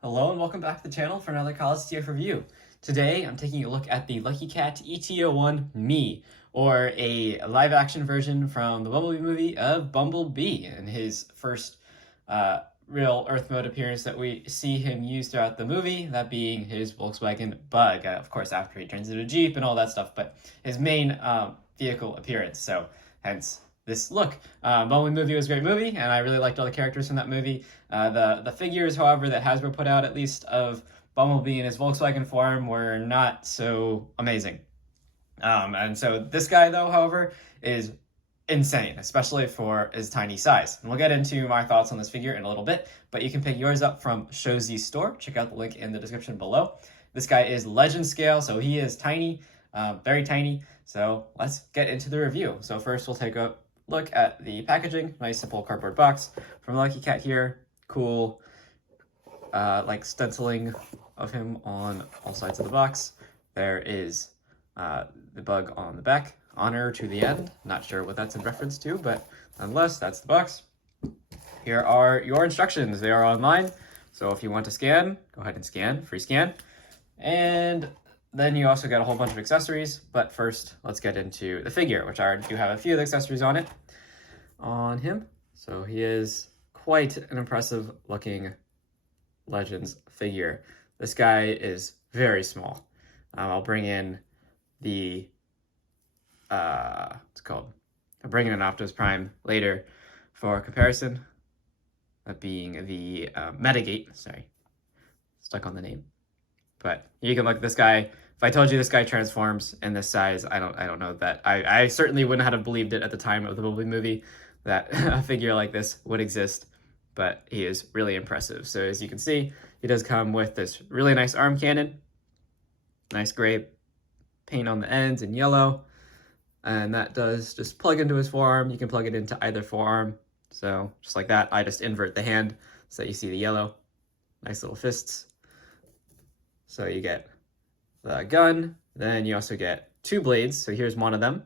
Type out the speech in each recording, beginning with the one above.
Hello and welcome back to the channel for another College TF review. Today I'm taking a look at the Lucky Cat ET-01 MEE, or a live-action version from the Bumblebee movie of Bumblebee, and his first real Earth mode appearance that we see him use throughout the movie, that being his Volkswagen Bug, of course after he turns into a Jeep and all that stuff, but his main vehicle appearance, so hence this look. Bumblebee movie was a great movie, and I really liked all the characters from that movie. The figures, however, that Hasbro put out, at least of Bumblebee in his Volkswagen form, were not so amazing. And so this guy, though, however, is insane, especially for his tiny size. And we'll get into my thoughts on this figure in a little bit, but you can pick yours up from Showzi's store. Check out the link in the description below. This guy is legend scale, so he is tiny, very tiny. So let's get into the review. So first we'll take a look at the packaging. Nice simple cardboard box from Lucky Cat here. Cool, like stenciling of him on all sides of the box. There is the bug on the back. Honor to the end. Not sure what that's in reference to, but nonetheless, that's the box. Here are your instructions. They are online. So if you want to scan, go ahead and scan, free scan. And then you also get a whole bunch of accessories, but first let's get into the figure, which I already do have a few of the accessories on him. So he is quite an impressive looking Legends figure. This guy is very small. I'll bring in the I'll bring in an Optimus Prime later for comparison. That being the Metagate. Sorry, stuck on the name. But you can look at this guy. If I told you this guy transforms in this size, I don't know that I certainly wouldn't have believed it at the time of the Bumblebee movie that a figure like this would exist. But he is really impressive. So as you can see, he does come with this really nice arm cannon, nice gray paint on the ends in yellow, and that does just plug into his forearm. You can plug it into either forearm. So just like that, I just invert the hand so that you see the yellow. Nice little fists. So you get the gun, then you also get two blades. So here's one of them.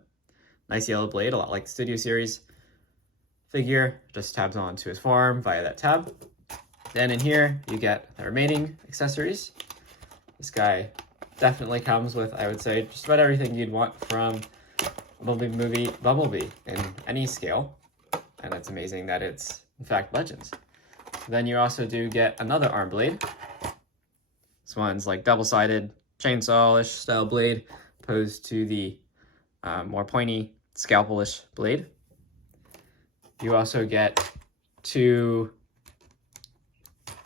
Nice yellow blade, a lot like the Studio Series figure. Just tabs on to his forearm via that tab. Then in here, you get the remaining accessories. This guy definitely comes with, I would say, just about everything you'd want from Bumblebee movie Bumblebee in any scale. And it's amazing that it's, in fact, Legends. Then you also do get another arm blade. This one's like double-sided, chainsaw-ish style blade, opposed to the more pointy, scalpel-ish blade. You also get two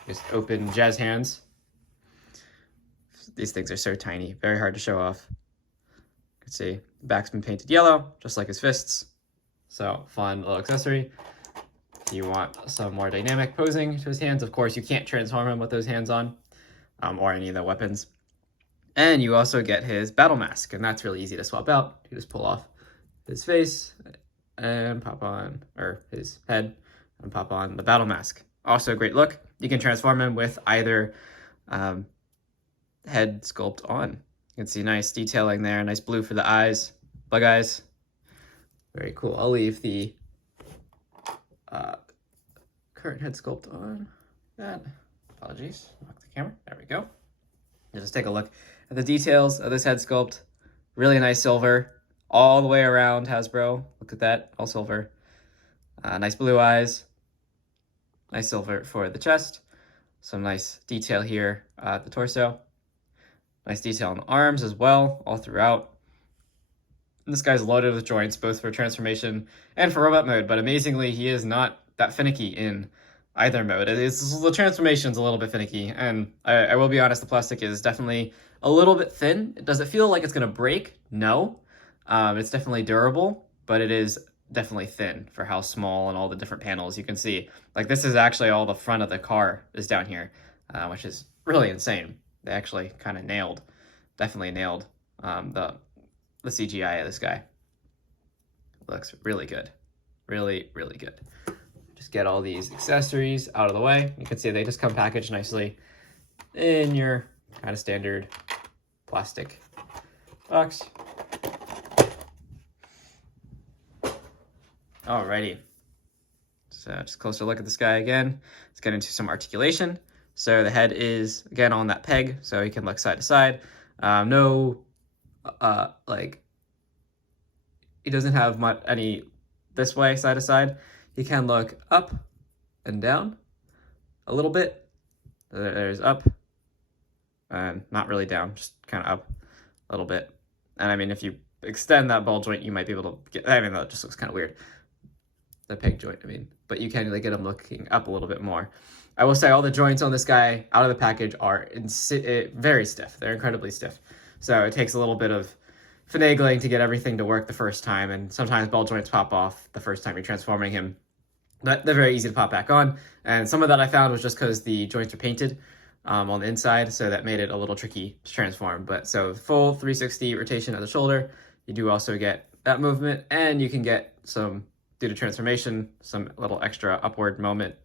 just open jazz hands. These things are so tiny, very hard to show off. You can see the back's been painted yellow, just like his fists. So fun little accessory. If you want some more dynamic posing to his hands, of course you can't transform him with those hands on. Or any of the weapons. And you also get his battle mask, and that's really easy to swap out. You just pull off his face and pop on, or his head, and pop on the battle mask. Also a great look. You can transform him with either head sculpt on. You can see nice detailing there, nice blue for the eyes, bug eyes. Very cool. I'll leave the current head sculpt on that. Apologies, knock the camera, there we go. Just take a look at the details of this head sculpt. Really nice silver all the way around Hasbro. Look at that, all silver. Nice blue eyes. Nice silver for the chest. Some nice detail here at the torso. Nice detail on the arms as well, all throughout. And this guy's loaded with joints, both for transformation and for robot mode, but amazingly, he is not that finicky in either mode. The transformation's a little bit finicky, and I will be honest, the plastic is definitely a little bit thin. Does it feel like it's gonna break? No. It's definitely durable, but it is definitely thin for how small and all the different panels you can see. Like this is actually all the front of the car is down here, which is really insane. They actually kind of definitely nailed the CGI of this guy. Looks really good. Really, really good. Just get all these accessories out of the way. You can see they just come packaged nicely in your kind of standard plastic box. Alrighty. So just a closer look at this guy again. Let's get into some articulation. So the head is, again, on that peg, so he can look side to side. He doesn't have any this way, side to side. He can look up and down a little bit. There's up, and not really down, just kind of up a little bit. And I mean, if you extend that ball joint, you might be able to get, I mean, that just looks kind of weird. The peg joint, I mean, but you can get him looking up a little bit more. I will say all the joints on this guy out of the package are very stiff. They're incredibly stiff. So it takes a little bit of finagling to get everything to work the first time, and sometimes ball joints pop off the first time you're transforming him. But they're very easy to pop back on, and some of that I found was just because the joints are painted on the inside, so that made it a little tricky to transform. But so full 360 rotation at the shoulder, you do also get that movement, and you can get some, due to transformation, some little extra upward movement,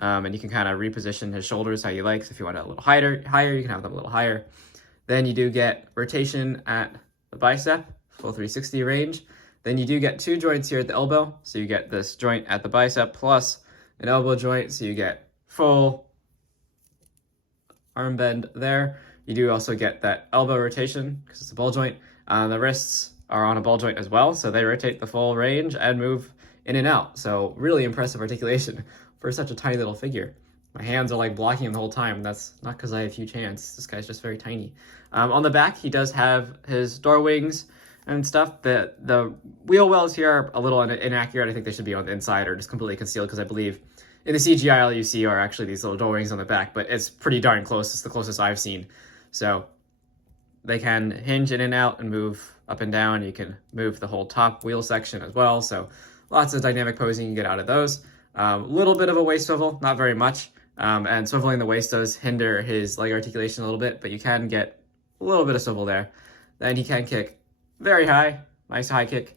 and you can kind of reposition his shoulders how you like. So if you want it a little higher, you can have them a little higher. Then you do get rotation at the bicep, full 360 range. Then you do get two joints here at the elbow. So you get this joint at the bicep plus an elbow joint. So you get full arm bend there. You do also get that elbow rotation because it's a ball joint. The wrists are on a ball joint as well. So they rotate the full range and move in and out. So really impressive articulation for such a tiny little figure. My hands are like blocking him the whole time. That's not because I have huge hands. This guy's just very tiny. On the back, he does have his door wings and stuff. The wheel wells here are a little inaccurate. I think they should be on the inside or just completely concealed because I believe in the CGI all you see are actually these little door wings on the back, but it's pretty darn close. It's the closest I've seen. So they can hinge in and out and move up and down. You can move the whole top wheel section as well. So lots of dynamic posing you can get out of those. A little bit of a waist swivel, not very much. And swiveling the waist does hinder his leg articulation a little bit, but you can get a little bit of swivel there. Then he can kick very high, nice high kick.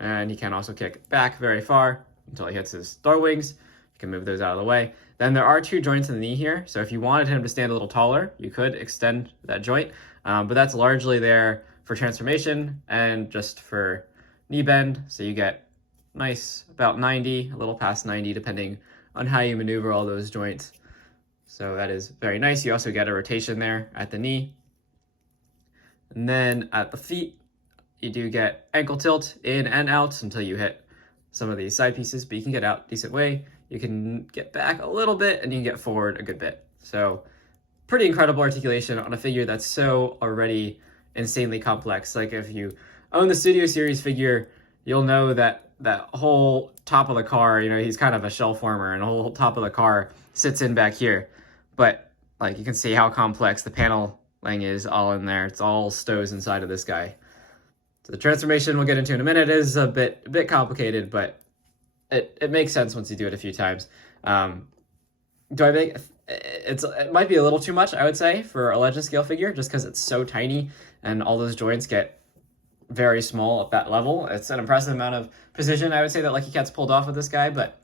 And he can also kick back very far until he hits his door wings. You can move those out of the way. Then there are two joints in the knee here. So if you wanted him to stand a little taller, you could extend that joint. But that's largely there for transformation and just for knee bend. So you get nice about 90, a little past 90, depending on how you maneuver all those joints. So that is very nice. You also get a rotation there at the knee. And then at the feet, you do get ankle tilt in and out until you hit some of these side pieces, but you can get out decent way. You can get back a little bit and you can get forward a good bit. So pretty incredible articulation on a figure that's so already insanely complex. Like if you own the Studio Series figure, you'll know that that whole top of the car, you know, he's kind of a shell former and the whole top of the car sits in back here. But like you can see how complex the paneling is all in there. It's all stows inside of this guy. So the transformation we'll get into in a minute is a bit complicated, but it makes sense once you do it a few times. It might be a little too much, I would say, for a legend scale figure, just because it's so tiny and all those joints get very small at that level. It's an impressive amount of precision, I would say, that Lucky Cat's pulled off with this guy, but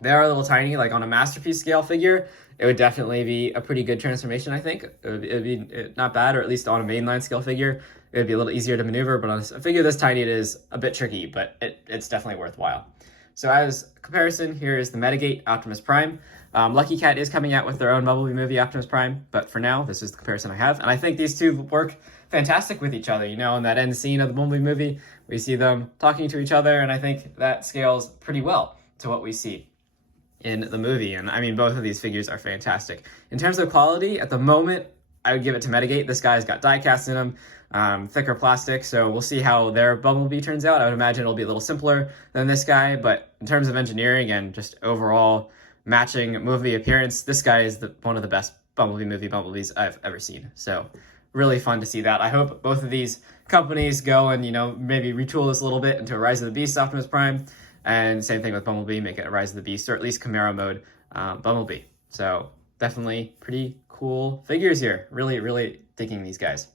they are a little tiny. Like on a masterpiece scale figure, it would definitely be a pretty good transformation, I think. It would be not bad, or at least on a mainline scale figure, it would be a little easier to maneuver, but on a figure this tiny, it is a bit tricky, but it's definitely worthwhile. So as a comparison, here is the Metagate Optimus Prime. Lucky Cat is coming out with their own Bumblebee Movie Optimus Prime, but for now, this is the comparison I have. And I think these two work fantastic with each other. You know, in that end scene of the Bumblebee movie, we see them talking to each other, and I think that scales pretty well to what we see in the movie. And I mean, both of these figures are fantastic. In terms of quality, at the moment, I would give it to Metagate. This guy's got die cast in him, thicker plastic, so we'll see how their Bumblebee turns out. I would imagine it'll be a little simpler than this guy, but in terms of engineering and just overall matching movie appearance, this guy is one of the best Bumblebee movie Bumblebees I've ever seen. So really fun to see that. I hope both of these companies go and, you know, maybe retool this a little bit into a Rise of the Beast Optimus Prime, and same thing with Bumblebee, make it a Rise of the Beast, or at least Camaro mode Bumblebee. So definitely pretty cool figures here. Really, really digging these guys.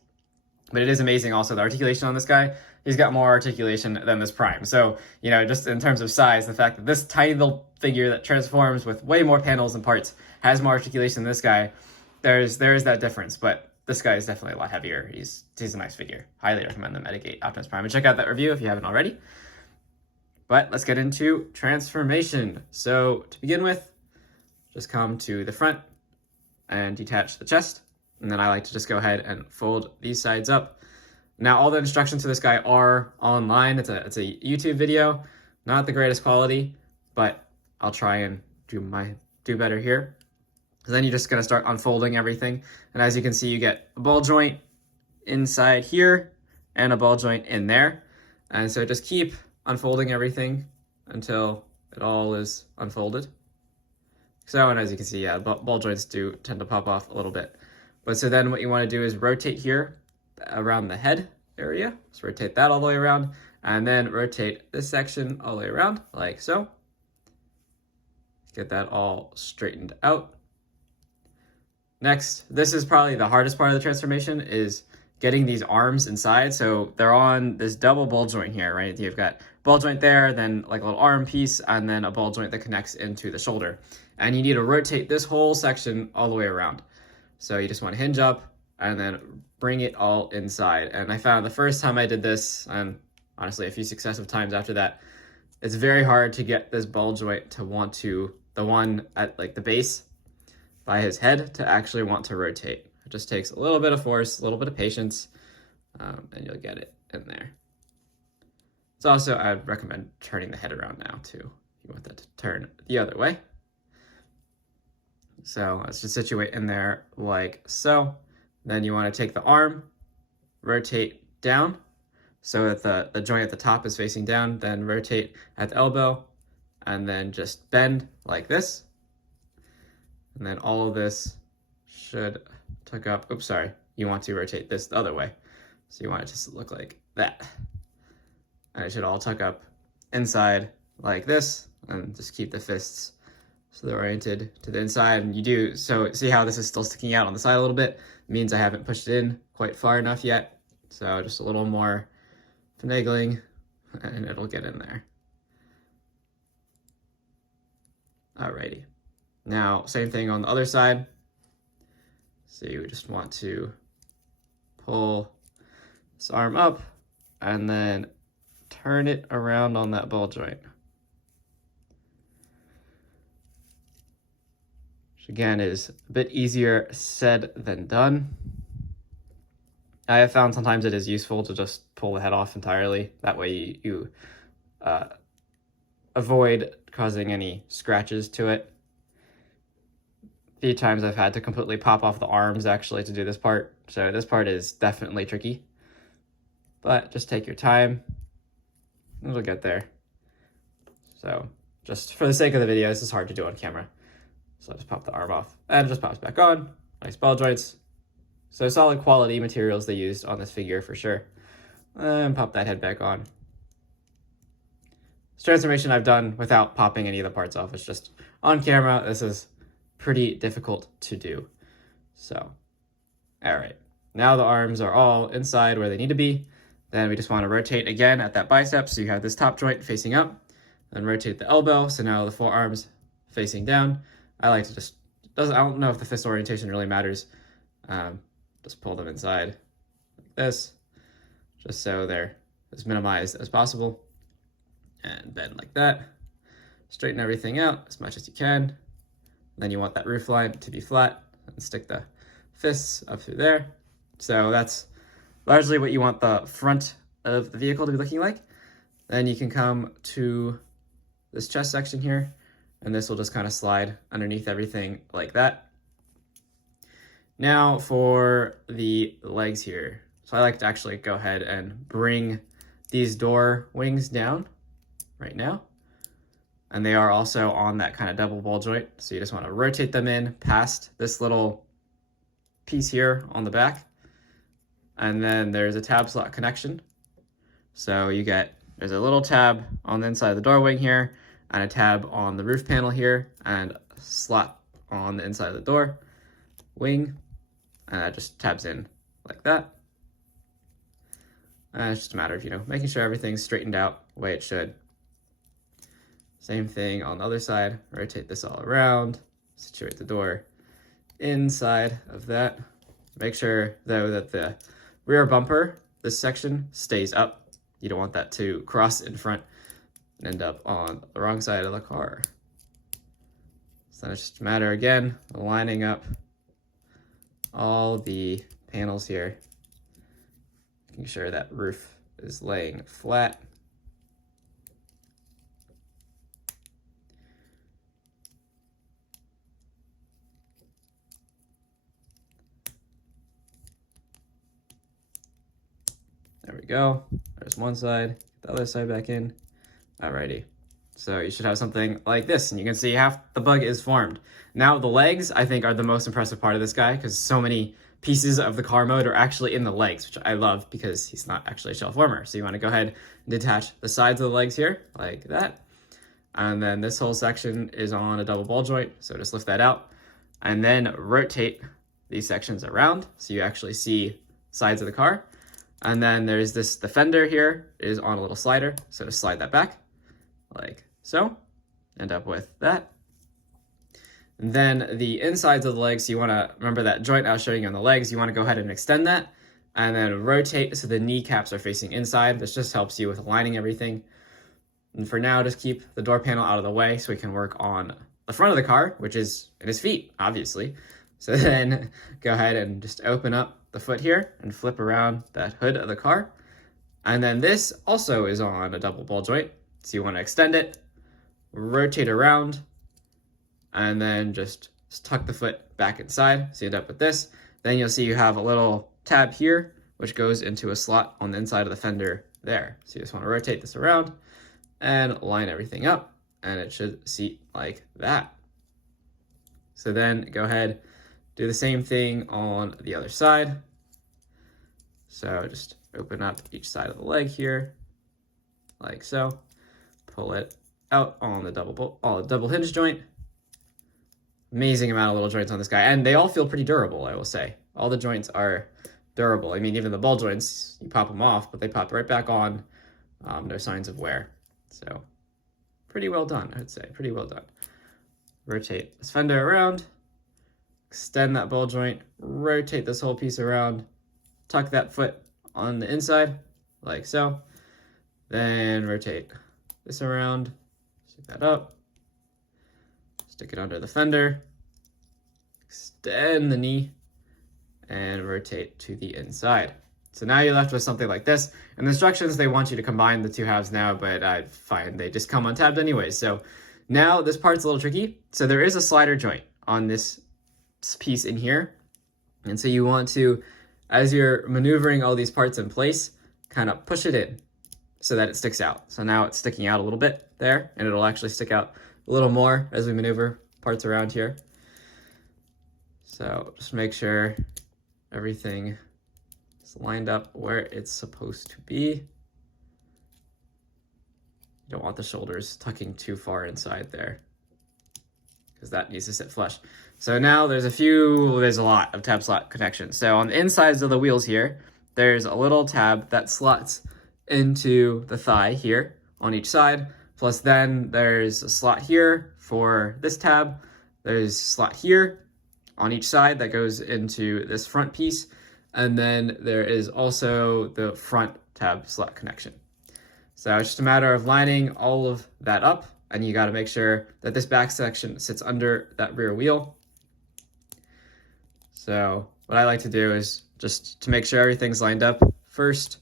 But it is amazing also the articulation on this guy. He's got more articulation than this Prime. So, you know, just in terms of size, the fact that this tiny little figure that transforms with way more panels and parts has more articulation than this guy, there is that difference. But this guy is definitely a lot heavier. He's a nice figure. Highly recommend the Metagate Optimus Prime. And check out that review if you haven't already. But let's get into transformation. So to begin with, just come to the front and detach the chest. And then I like to just go ahead and fold these sides up. Now, all the instructions for this guy are online. It's a YouTube video, not the greatest quality, but I'll try and do better here. So then you're just gonna start unfolding everything. And as you can see, you get a ball joint inside here and a ball joint in there. And so just keep unfolding everything until it all is unfolded. So, and as you can see, yeah, ball joints do tend to pop off a little bit. But so then what you want to do is rotate here around the head area. So rotate that all the way around, and then rotate this section all the way around, like so. Get that all straightened out. Next, this is probably the hardest part of the transformation, is getting these arms inside. So they're on this double ball joint here, right? You've got ball joint there, then like a little arm piece, and then a ball joint that connects into the shoulder. And you need to rotate this whole section all the way around. So you just want to hinge up and then bring it all inside. And I found the first time I did this, and honestly a few successive times after that, it's very hard to get this ball joint to want to, the one at like the base by his head, to actually want to rotate. It just takes a little bit of force, a little bit of patience, and you'll get it in there. It's also, I'd recommend turning the head around now too. You want that to turn the other way. So let's just situate in there like so. Then you want to take the arm, rotate down so that the joint at the top is facing down, then rotate at the elbow, and then just bend like this. And then all of this should tuck up. Oops, sorry. You want to rotate this the other way. So you want it to look like that. And it should all tuck up inside like this, and just keep the fists so they're oriented to the inside. And you do, so see how this is still sticking out on the side a little bit? It means I haven't pushed it in quite far enough yet. So just a little more finagling and it'll get in there. Alrighty. Now, same thing on the other side. So you just want to pull this arm up and then turn it around on that ball joint. Which again is a bit easier said than done. I have found sometimes it is useful to just pull the head off entirely. That way you avoid causing any scratches to it. A few times I've had to completely pop off the arms actually to do this part. So this part is definitely tricky. But just take your time. It'll get there. So just for the sake of the video, this is hard to do on camera. So I'll just pop the arm off and it just pops back on. Nice ball joints. So solid quality materials they used on this figure for sure. And pop that head back on. This transformation I've done without popping any of the parts off. It's just on camera. This is pretty difficult to do. So, all right. Now the arms are all inside where they need to be. Then we just want to rotate again at that bicep. So you have this top joint facing up. Then rotate the elbow. So now the forearms facing down. I like to just, I don't know if the fist orientation really matters. Just pull them inside like this, just so they're as minimized as possible. And bend like that. Straighten everything out as much as you can. Then you want that roof line to be flat and stick the fists up through there. So that's largely what you want the front of the vehicle to be looking like. Then you can come to this chest section here, and this will just kind of slide underneath everything like that. Now for the legs here. So I like to actually go ahead and bring these door wings down right now. And they are also on that kind of double ball joint. So you just want to rotate them in past this little piece here on the back. And then there's a tab slot connection. So you get, there's a little tab on the inside of the door wing here, and a tab on the roof panel here, and a slot on the inside of the door wing. And that just tabs in like that. And it's just a matter of, making sure everything's straightened out the way it should. Same thing on the other side. Rotate this all around. Situate the door inside of that. Make sure, though, that the rear bumper, this section, stays up. You don't want that to cross in front and end up on the wrong side of the car. So then it's just a matter, again, of lining up all the panels here, making sure that roof is laying flat. There we go. There's one side, get the other side back in. Alrighty. So you should have something like this, and you can see half the bug is formed. Now the legs, I think, are the most impressive part of this guy, because so many pieces of the car mode are actually in the legs, which I love because he's not actually a shell former. So you want to go ahead and detach the sides of the legs here, like that. And then this whole section is on a double ball joint, so just lift that out. And then rotate these sections around so you actually see sides of the car. And then there's this, the fender here is on a little slider, so just slide that back, like so. End up with that. And then the insides of the legs, you want to remember that joint I was showing you on the legs, you want to go ahead and extend that, and then rotate so the kneecaps are facing inside. This just helps you with aligning everything. And for now, just keep the door panel out of the way so we can work on the front of the car, which is in his feet, obviously. So then go ahead and just open up the foot here and flip around that hood of the car. And then this also is on a double ball joint. So you want to extend it, rotate around, and then just tuck the foot back inside. So you end up with this. Then you'll see you have a little tab here, which goes into a slot on the inside of the fender there. So you just want to rotate this around and line everything up, and it should seat like that. So then go ahead, do the same thing on the other side. So just open up each side of the leg here, like so. Pull it out on the double hinge joint. Amazing amount of little joints on this guy, and they all feel pretty durable, I will say. All the joints are durable. I mean, even the ball joints, you pop them off, but they pop right back on. No signs of wear. So pretty well done, I would say, pretty well done. Rotate this fender around, extend that ball joint, rotate this whole piece around, tuck that foot on the inside, like so. Then rotate this around, stick that up, stick it under the fender, extend the knee, and rotate to the inside. So now you're left with something like this. And the instructions, they want you to combine the two halves now, but I find they just come untabbed anyway. So now this part's a little tricky. So there is a slider joint on this piece in here. And so you want to, as you're maneuvering all these parts in place, kind of push it in so that it sticks out. So now it's sticking out a little bit there, and it'll actually stick out a little more as we maneuver parts around here. So just make sure everything is lined up where it's supposed to be. You don't want the shoulders tucking too far inside there, because that needs to sit flush. So now there's a lot of tab slot connections. So on the insides of the wheels here, there's a little tab that slots into the thigh here on each side. Plus then there's a slot here for this tab. There's a slot here on each side that goes into this front piece. And then there is also the front tab slot connection. So it's just a matter of lining all of that up, and you got to make sure that this back section sits under that rear wheel. So what I like to do is, just to make sure everything's lined up, first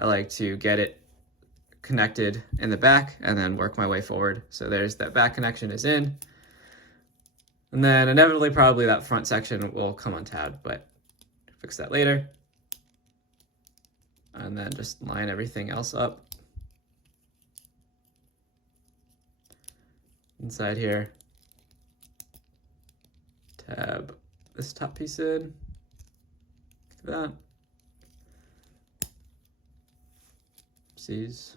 I like to get it connected in the back and then work my way forward. So there's that back connection is in. And then inevitably probably that front section will come untabbed, but fix that later. And then just line everything else up. Inside here. Tab this top piece in. Like that. Oopsies.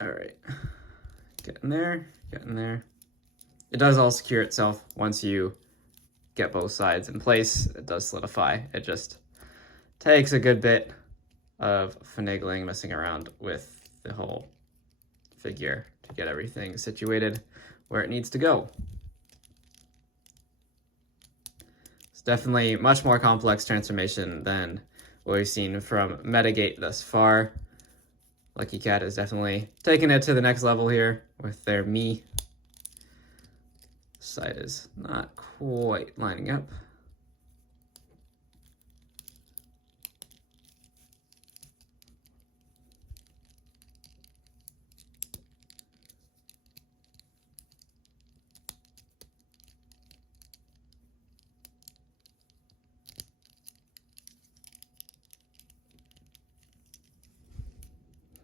All right. Get in there, get in there. It does all secure itself once you get both sides in place. It does solidify. It just takes a good bit of finagling, messing around with the whole figure to get everything situated where it needs to go. It's definitely much more complex transformation than what we've seen from Metagate thus far. Lucky Cat is definitely taking it to the next level here with their MEE. Side is not quite lining up.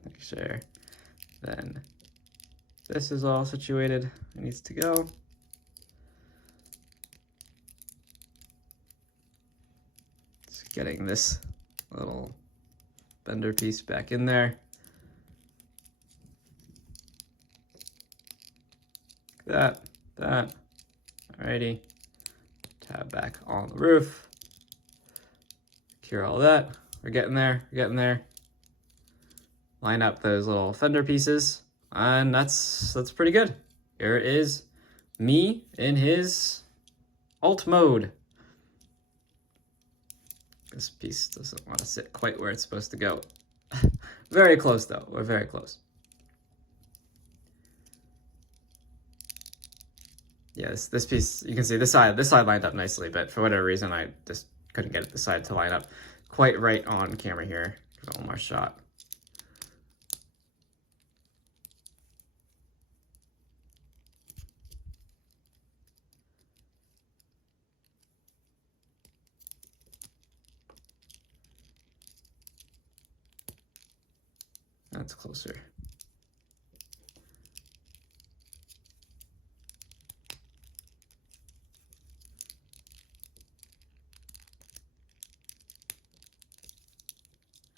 Make sure then this is all situated. It needs to go. Just getting this little bender piece back in there. That. Alrighty. Tab back on the roof. Secure all that. We're getting there. Line up those little fender pieces, and that's pretty good. Here is MEE in his alt mode. This piece doesn't want to sit quite where it's supposed to go. Very close though, we're very close. Yeah, this piece, you can see this side lined up nicely, but for whatever reason, I just couldn't get this side to line up quite right on camera here. Give it one more shot. That's closer.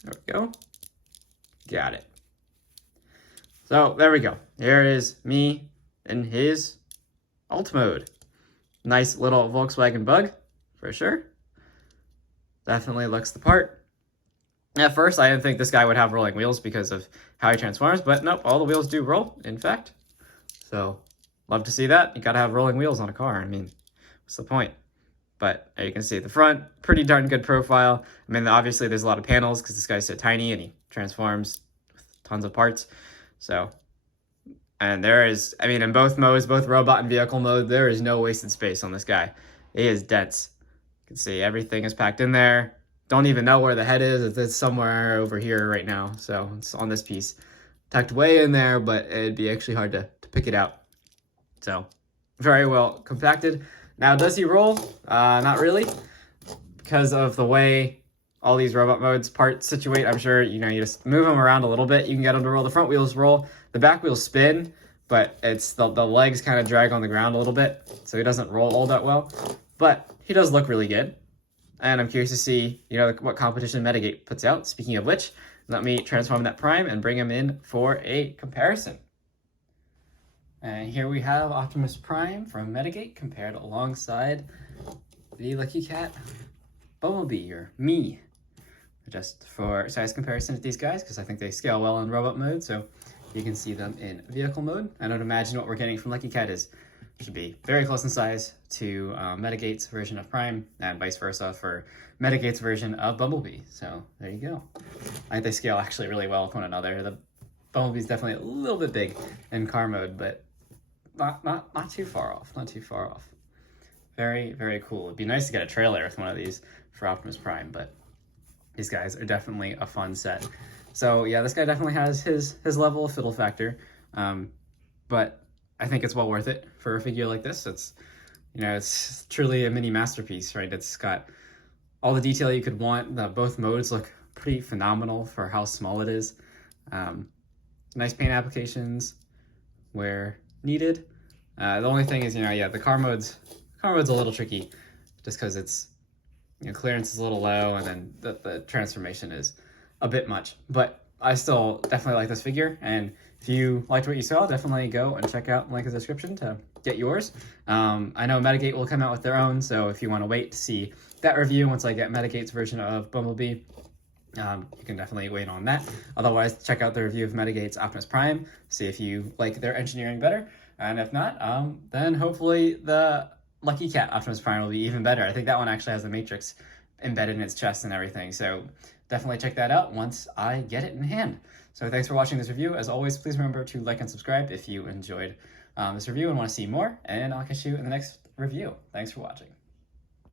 There we go. Got it. So there we go. Here is MEE in his alt mode. Nice little Volkswagen Bug, for sure. Definitely looks the part. At first, I didn't think this guy would have rolling wheels because of how he transforms, but nope, all the wheels do roll, in fact. So, love to see that. You gotta have rolling wheels on a car. I mean, what's the point? But you can see the front, pretty darn good profile. I mean, obviously there's a lot of panels because this guy's so tiny and he transforms with tons of parts. So, and there is, I mean, in both modes, both robot and vehicle mode, there is no wasted space on this guy. He is dense. You can see everything is packed in there. Don't even know where the head is. It's somewhere over here right now. So it's on this piece. Tucked way in there, but it'd be actually hard to pick it out. So very well compacted. Now, does he roll? Not really. Because of the way all these robot modes parts situate, I'm sure, you just move them around a little bit. You can get them to roll. The front wheels roll. The back wheels spin, but it's the legs kind of drag on the ground a little bit. So he doesn't roll all that well. But he does look really good. And I'm curious to see, what competition Metagate puts out. Speaking of which, let me transform that Prime and bring him in for a comparison. And here we have Optimus Prime from Metagate compared alongside the Lucky Cat Bumblebee, or MEE. Just for size comparison with these guys, because I think they scale well in robot mode, so you can see them in vehicle mode. I don't imagine what we're getting from Lucky Cat should be very close in size to Metagate's version of Prime, and vice versa for Metagate's version of Bumblebee. So there you go. I think they scale actually really well with one another. The Bumblebee's definitely a little bit big in car mode, but not too far off. Not too far off. Very, very cool. It'd be nice to get a trailer with one of these for Optimus Prime, but these guys are definitely a fun set. So yeah, this guy definitely has his level of fiddle factor, but I think it's well worth it for a figure like this. It's truly a mini masterpiece, right? It's got all the detail you could want. Both modes look pretty phenomenal for how small it is. Nice paint applications where needed. The only thing is, the car mode's a little tricky, just because it's, clearance is a little low, and then the transformation is a bit much. But I still definitely like this figure, and if you liked what you saw, definitely go and check out the link in the description to get yours. I know Metagate will come out with their own, so if you want to wait to see that review once I get Metagate's version of Bumblebee, you can definitely wait on that. Otherwise, check out the review of Metagate's Optimus Prime, see if you like their engineering better, and if not, then hopefully the Lucky Cat Optimus Prime will be even better. I think that one actually has the Matrix embedded in its chest and everything, so definitely check that out once I get it in hand. So thanks for watching this review. As always, please remember to like and subscribe if you enjoyed this review and want to see more, and I'll catch you in the next review. Thanks for watching.